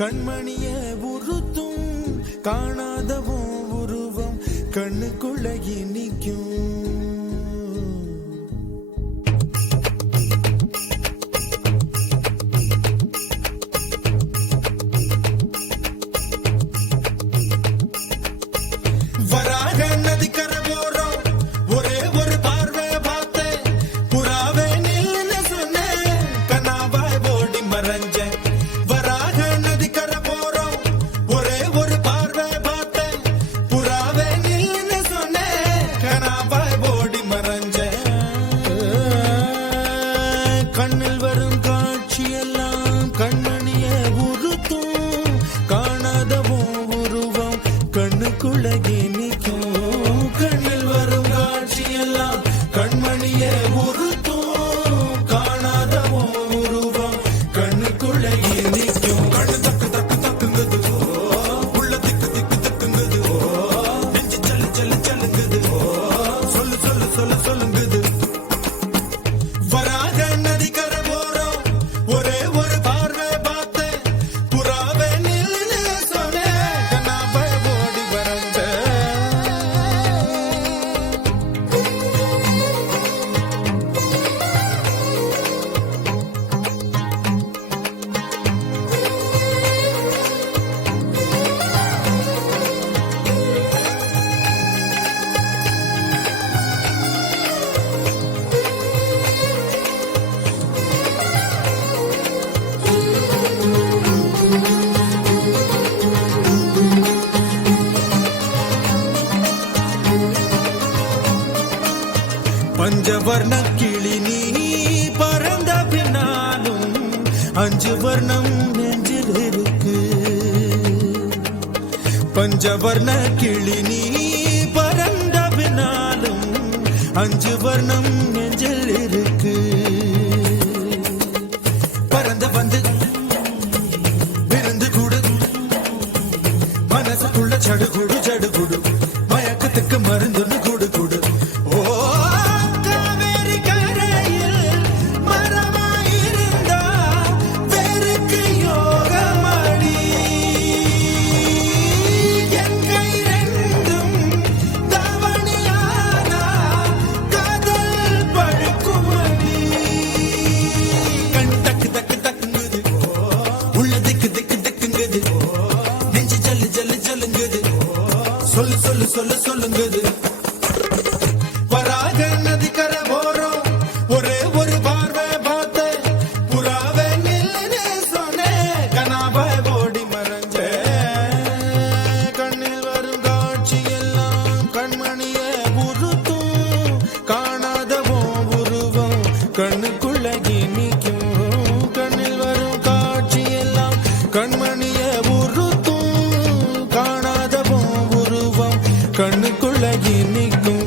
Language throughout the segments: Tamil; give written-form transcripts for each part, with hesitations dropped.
கண்மணிய உறுத்தும் காணாதவோ உருவம் கண்ணுக்குள்ள நிற்கும். வராக நதிக்கர போறோம் ஒரே ஒரு பார்வை பார்த்தேன் புறாவே நில்லுன்னு சொன்னேன் கனாவாய் ஓடி மறைஞ்சேன். வராக நதிக்கர போறோம் ஒரே ஒரு பார்வை பார்த்தேன் புறாவே நில்லுன்னு சொன்னேன் கனாவாய் ஓடி மறைஞ்சேன். கண்ணில் வரும் காட்சியெல்லாம் கண்மணிய உறுத்தும் காணாதவோ உருவம் கண்ணுக்குள்ள நிற்கும். கண்ணில் வரும் காட்சியெல்லாம் கண்மணிய உறுத்தும் காணாதவோ உருவம் கண்ணுக்குள்ள நிற்கும். கண்ணு தக்கு தக்கு தக்குங்குது உள்ள திக்கு திக்கு தக்குங்குது நெஞ்சு சல்லு சல்லு சல்லுங்குது சொல்லு சொல்லு சொல்லு சொல்லுங்குது. வராக நதிக்கர போறோம் ஒரே ஒரு பார்வை பார்த்தேன் புறாவே நில்லுன்னு சொன்னேன் கனாவாய் ஓடி மறைஞ்சேன். பஞ்சவர்ண கிளி நீ பறந்த பின்னாலும் 5 வர்ணம் நெஞ்சில் இருக்கு. பஞ்சவர்ண கிளி நீ பறந்த பின்னாலும் 5 வர்ணம் நெஞ்சில் இருக்கு. பறந்து வந்து விருந்து கூடு மனசுக்குள்ள சடுகுடு சடுகுடு மயக்கத்துக்கு மருந்துன்னு கூடு கூடு. ஓ காவேரி கரையில் மரமாயிருந்தா வேருக்கு யோகமடி. என் கை ரெண்டும் தவணியானா காதல் பழுக்குமடி. கண் தக்கு தக்கு தக்குங்குது உள்ள திக்கு திக்கு திக்குங்குது நெஞ்சு ஜல்லு ஜல்லு ஜல்லுங்குது சொல்லு சொல்லு சொல்லு சொல்லுங்குது. வராக நதிக்கர போறோம் ஒரே ஒரு பார்வை பார்த்தேன் புறாவே நில்லுன்னு சொன்னேன் கனாவாய் ஓடி மறைஞ்சேன். கண்ணில் வரும் காட்சியெல்லாம் கண்மணிய உறுத்தும் காணாதவோ உருவம் கண்ணுக்குள்ள நிற்கும். கண்ணில் வரும் காட்சியெல்லாம் கண்மணிய உறுத்தும் காணாதவோ உருவம் கண்ணுக்குள்ள நிற்கும்.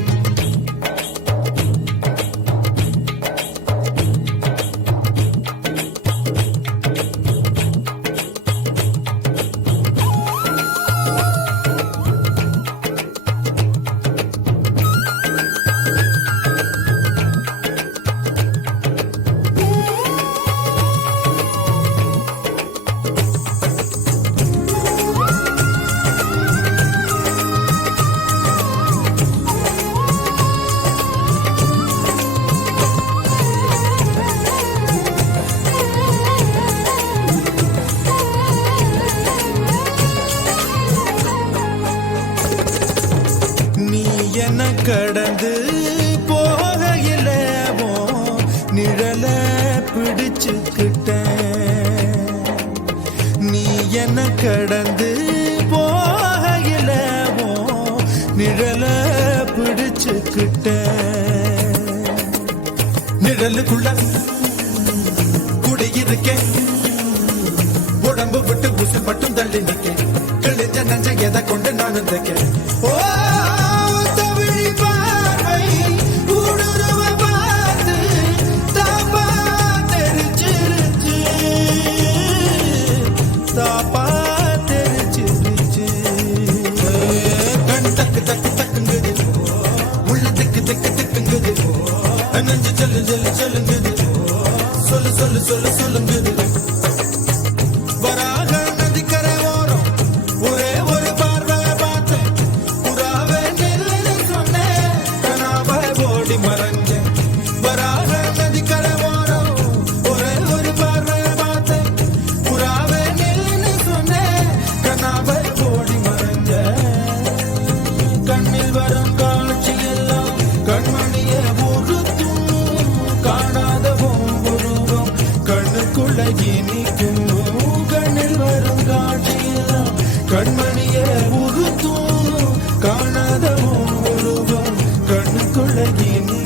நீ என்ன கடந்து போகையில நிழல பிடிச்சுக்கிட்டேன். நீ என்ன கடந்து போகையில நிழல பிடிச்சுக்கிட்டேன். நிழலுக்குள்ள குடியிருக்கேன் உடம்பு விட்டு உசு மட்டும் தள்ளி நிற்கேன். கிழிஞ்ச நஞ்ச எதை கொண்டு நானும் தைக்கேன். ஓ தவிழி பார்வை ஊடுருவ பார்த்து தாப்பா தெரிச்சிருச்சு தாப்பா தெரிச்சிருச்சு. கண் தக்கு தக்கு தக்குங்குது உள்ள திக்கு திக்கு திக்குங்குது நெஞ்சு ஜல்லு ஜல்லு ஜல்லுங்குது சொல்லு சொல்லு சொல்லு சொல்லுங்குது. வராக நதி கொள்ள இனி